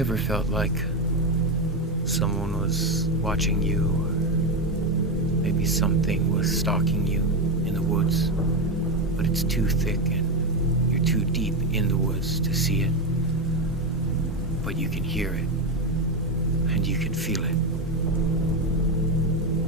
You ever felt like someone was watching you, or maybe something was stalking you in the woods, but it's too thick and you're too deep in the woods to see it, but you can hear it and you can feel it?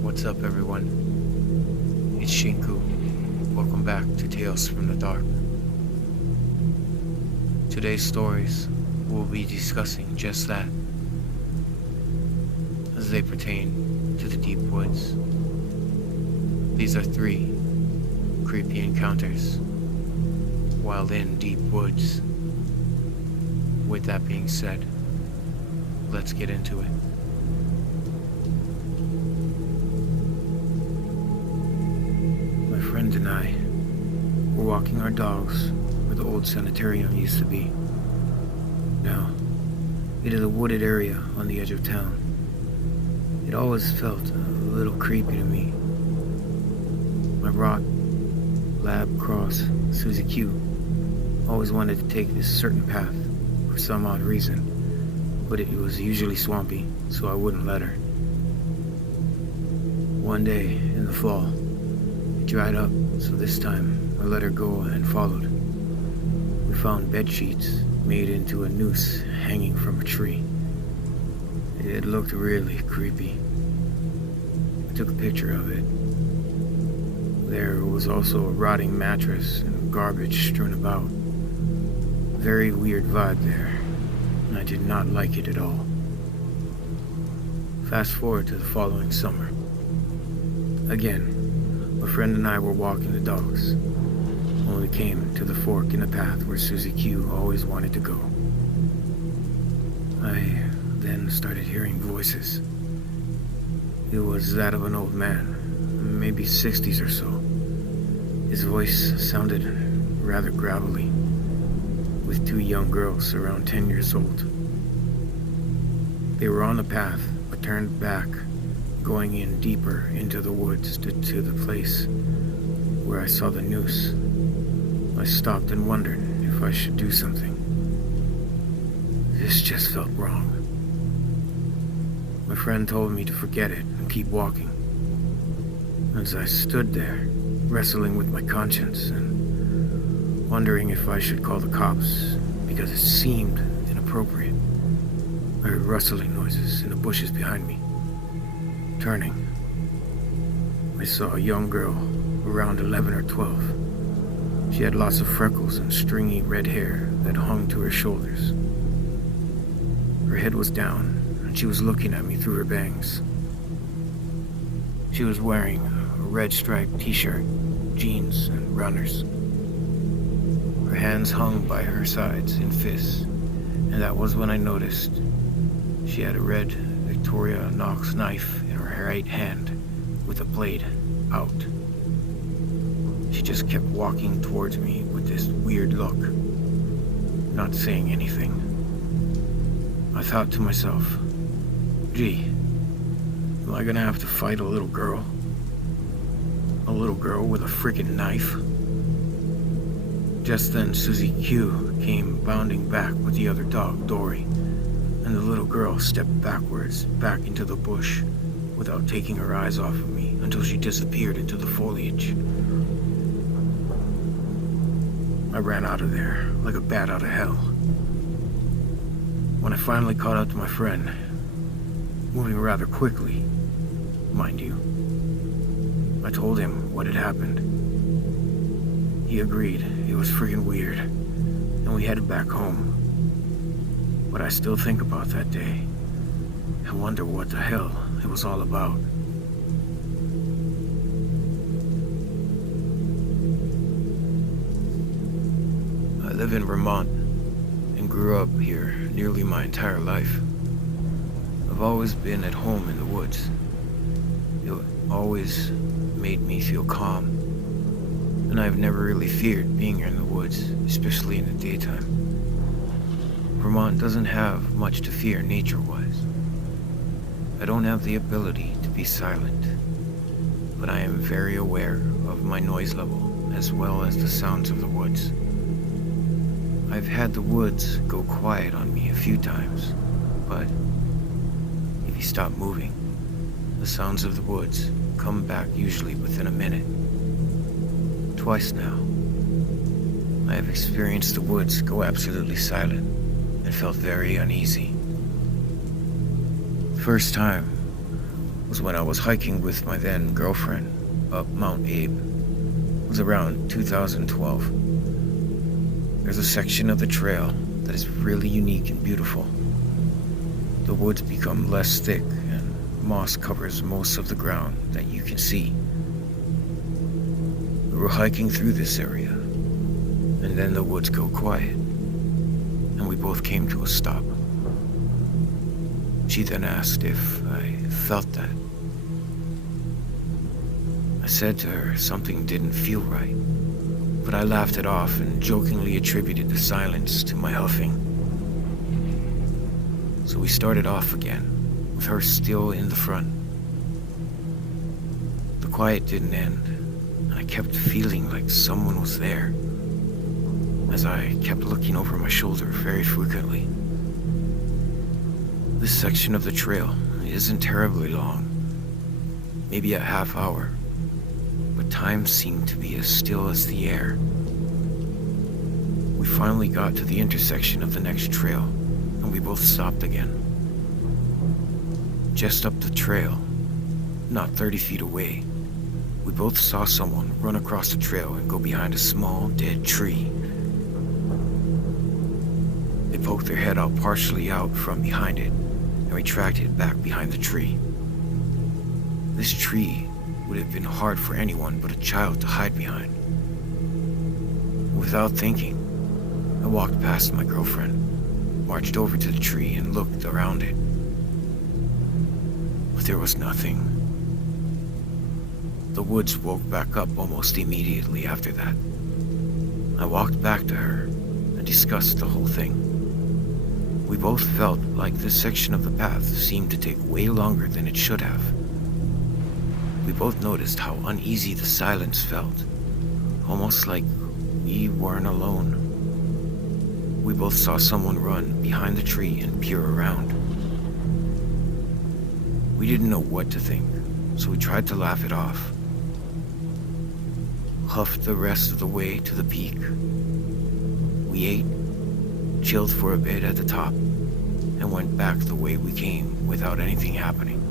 What's up, everyone? It's Shinku. Welcome back to Tales from the Dark. Today's stories will be discussing just that, as they pertain to the deep woods. These are 3 creepy encounters while in deep woods. With that being said, let's get into it. My friend and I were walking our dogs where the old sanitarium used to be. Now, it is a wooded area on the edge of town. It always felt a little creepy to me. My rock lab cross, Susie Q, always wanted to take this certain path for some odd reason, but it was usually swampy, so I wouldn't let her. One day in the fall, it dried up, so this time I let her go and followed. We found bed sheets made into a noose hanging from a tree. It looked really creepy. I took a picture of it. There was also a rotting mattress and garbage strewn about. Very weird vibe there, and I did not like it at all. Fast forward to the following summer. Again, my friend and I were walking the dogs when we came to the fork in the path where Susie Q always wanted to go. I then started hearing voices. It was that of an old man, maybe 60s or so. His voice sounded rather gravelly, with 2 young girls around 10 years old. They were on the path, but turned back, going in deeper into the woods to the place where I saw the noose. I stopped and wondered if I should do something. This just felt wrong. My friend told me to forget it and keep walking. As I stood there, wrestling with my conscience and wondering if I should call the cops because it seemed inappropriate, I heard rustling noises in the bushes behind me. Turning, I saw a young girl around 11 or 12. She had lots of freckles and stringy red hair that hung to her shoulders. Her head was down, and she was looking at me through her bangs. She was wearing a red striped t-shirt, jeans, and runners. Her hands hung by her sides in fists, and that was when I noticed she had a red Victoria Knox knife in her right hand with the blade out. She just kept walking towards me with this weird look, not saying anything. I thought to myself, gee, am I gonna have to fight a little girl? A little girl with a freaking knife? Just then Susie Q came bounding back with the other dog, Dory, and the little girl stepped backwards back into the bush without taking her eyes off of me until she disappeared into the foliage. I ran out of there like a bat out of hell. When I finally caught up to my friend, moving rather quickly, mind you, I told him what had happened. He agreed it was freaking weird, and we headed back home. But I still think about that day. I wonder what the hell it was all about. I live in Vermont and grew up here nearly my entire life. I've always been at home in the woods. It always made me feel calm, and I've never really feared being here in the woods, especially in the daytime. Vermont doesn't have much to fear nature-wise. I don't have the ability to be silent, but I am very aware of my noise level as well as the sounds of the woods. I've had the woods go quiet on me a few times, but if you stop moving, the sounds of the woods come back usually within a minute. Twice now, I have experienced the woods go absolutely silent and felt very uneasy. The first time was when I was hiking with my then girlfriend up Mount Abe. It was around 2012. There's a section of the trail that is really unique and beautiful. The woods become less thick and moss covers most of the ground that you can see. We were hiking through this area, and then the woods go quiet, and we both came to a stop. She then asked if I felt that. I said to her something didn't feel right, but I laughed it off and jokingly attributed the silence to my huffing. So we started off again, with her still in the front. The quiet didn't end, and I kept feeling like someone was there, as I kept looking over my shoulder very frequently. This section of the trail isn't terribly long, maybe a half hour, but time seemed to be as still as the air. We finally got to the intersection of the next trail, and we both stopped again. Just up the trail, not 30 feet away, we both saw someone run across the trail and go behind a small, dead tree. They poked their head out partially out from behind it and retracted back behind the tree. This tree would have been hard for anyone but a child to hide behind. Without thinking, I walked past my girlfriend, marched over to the tree and looked around it. But there was nothing. The woods woke back up almost immediately after that. I walked back to her and discussed the whole thing. We both felt like this section of the path seemed to take way longer than it should have. We both noticed how uneasy the silence felt, almost like we weren't alone. We both saw someone run behind the tree and peer around. We didn't know what to think, so we tried to laugh it off. Huffed the rest of the way to the peak. We ate, chilled for a bit at the top, and went back the way we came without anything happening.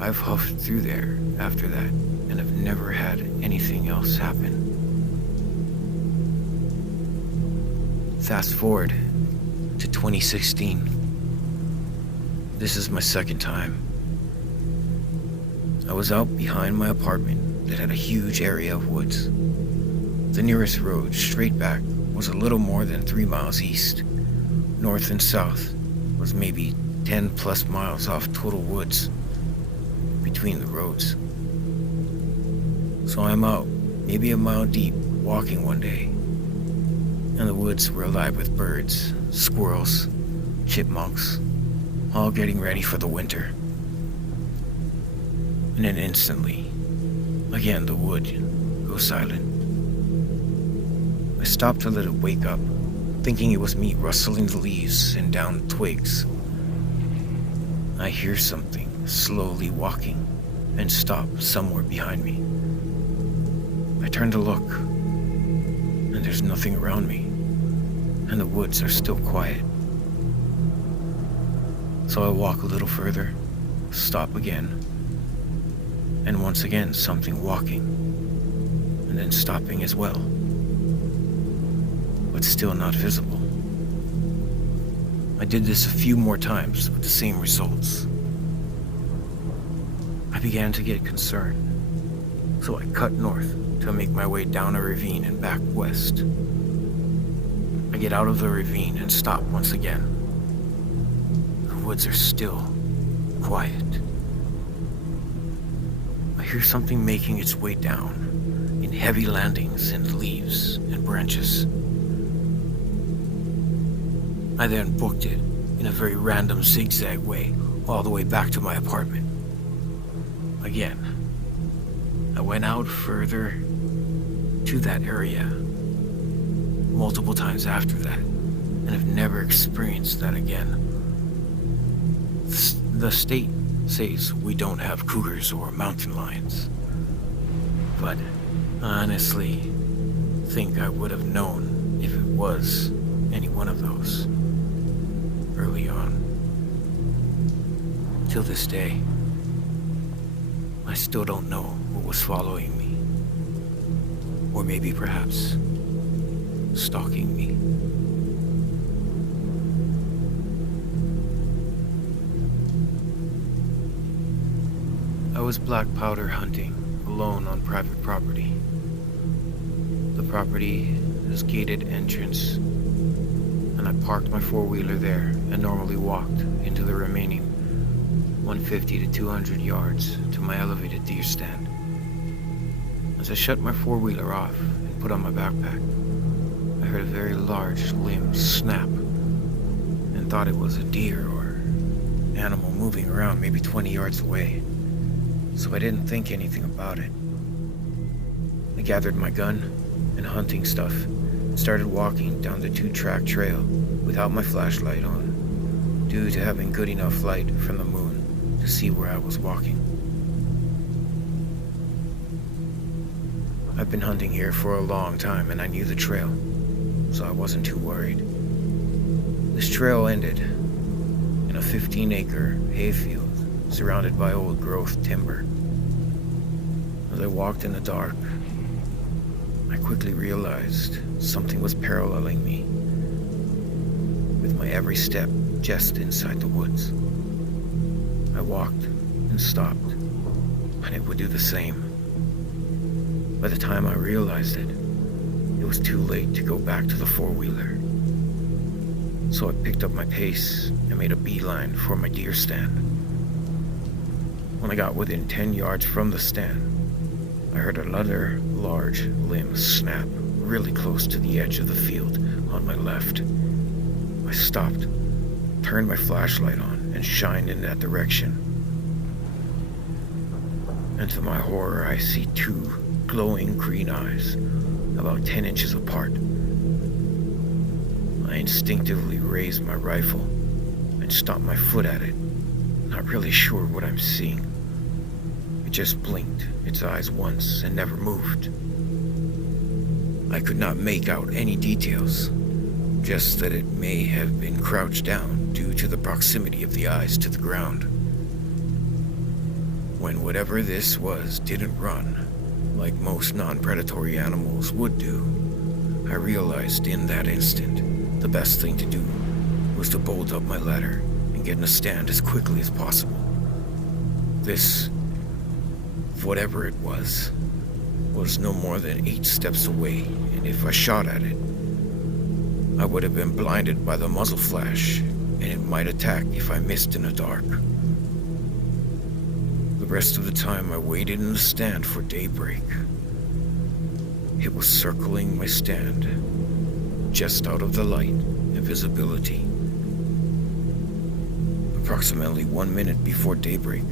I've huffed through there after that, and have never had anything else happen. Fast forward to 2016. This is my second time. I was out behind my apartment that had a huge area of woods. The nearest road straight back was a little more than 3 miles east. North and south was maybe 10 plus miles off total woods between the roads. So I'm out, maybe a mile deep, walking one day, and the woods were alive with birds, squirrels, chipmunks, all getting ready for the winter. And then instantly, again the wood goes silent. I stopped to let it wake up, thinking it was me rustling the leaves and down the twigs. I hear something slowly walking and stop somewhere behind me. I turn to look, and there's nothing around me, and the woods are still quiet. So I walk a little further, stop again, and once again something walking, and then stopping as well, but still not visible. I did this a few more times with the same results. I began to get concerned, so I cut north to make my way down a ravine and back west. I get out of the ravine and stop once again. The woods are still quiet. I hear something making its way down in heavy landings and leaves and branches. I then booked it in a very random zigzag way all the way back to my apartment. Again, I went out further to that area multiple times after that and have never experienced that again. The state says we don't have cougars or mountain lions, but I honestly think I would have known if it was any one of those early on. Till this day, I still don't know what was following me, or maybe perhaps stalking me. I was black powder hunting alone on private property. The property has gated entrance, and I parked my four-wheeler there and normally walked into the remaining 150 to 200 yards to my elevated deer stand. As I shut my four-wheeler off and put on my backpack, I heard a very large limb snap and thought it was a deer or animal moving around maybe 20 yards away, so I didn't think anything about it. I gathered my gun and hunting stuff and started walking down the 2-track trail without my flashlight on, due to having good enough light from the moon to see where I was walking. I've been hunting here for a long time and I knew the trail, so I wasn't too worried. This trail ended in a 15-acre hayfield surrounded by old growth timber. As I walked in the dark, I quickly realized something was paralleling me, with my every step just inside the woods. I walked and stopped, and it would do the same. By the time I realized it, it was too late to go back to the four-wheeler. So I picked up my pace and made a beeline for my deer stand. When I got within 10 yards from the stand, I heard another large limb snap really close to the edge of the field on my left. I stopped, turned my flashlight on, and shined in that direction. And to my horror, I see two glowing green eyes, about 10 inches apart. I instinctively raised my rifle and stomped my foot at it, not really sure what I'm seeing. It just blinked its eyes once and never moved. I could not make out any details, just that it may have been crouched down due to the proximity of the eyes to the ground. When whatever this was didn't run, like most non-predatory animals would do, I realized in that instant the best thing to do was to bolt up my ladder and get in a stand as quickly as possible. This, whatever it was no more than 8 steps away, and if I shot at it, I would have been blinded by the muzzle flash, and it might attack if I missed in the dark. The rest of the time I waited in the stand for daybreak. It was circling my stand, just out of the light and visibility. Approximately 1 minute before daybreak,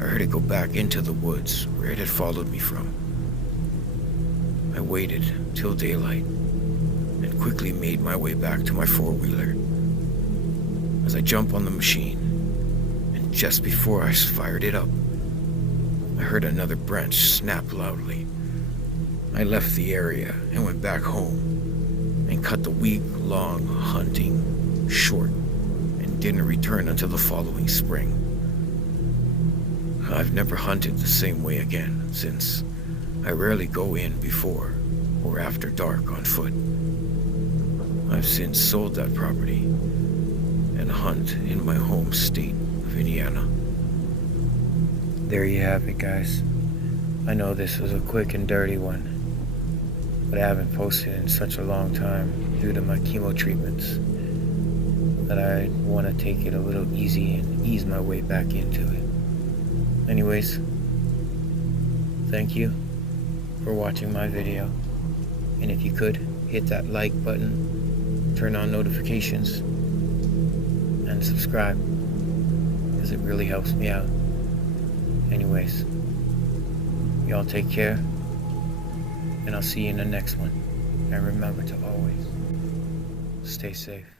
I heard it go back into the woods where it had followed me from. I waited till daylight and quickly made my way back to my four-wheeler. As I jumped on the machine, and just before I fired it up, I heard another branch snap loudly. I left the area and went back home and cut the week-long hunting short and didn't return until the following spring. I've never hunted the same way again, since I rarely go in before or after dark on foot. I've since sold that property and hunt in my home state of Indiana. There you have it, guys. I know this was a quick and dirty one, but I haven't posted in such a long time due to my chemo treatments that I want to take it a little easy and ease my way back into it. Anyways, thank you for watching my video, and if you could, hit that like button, turn on notifications, and subscribe, because it really helps me out. Anyways, y'all take care, and I'll see you in the next one. And remember to always stay safe.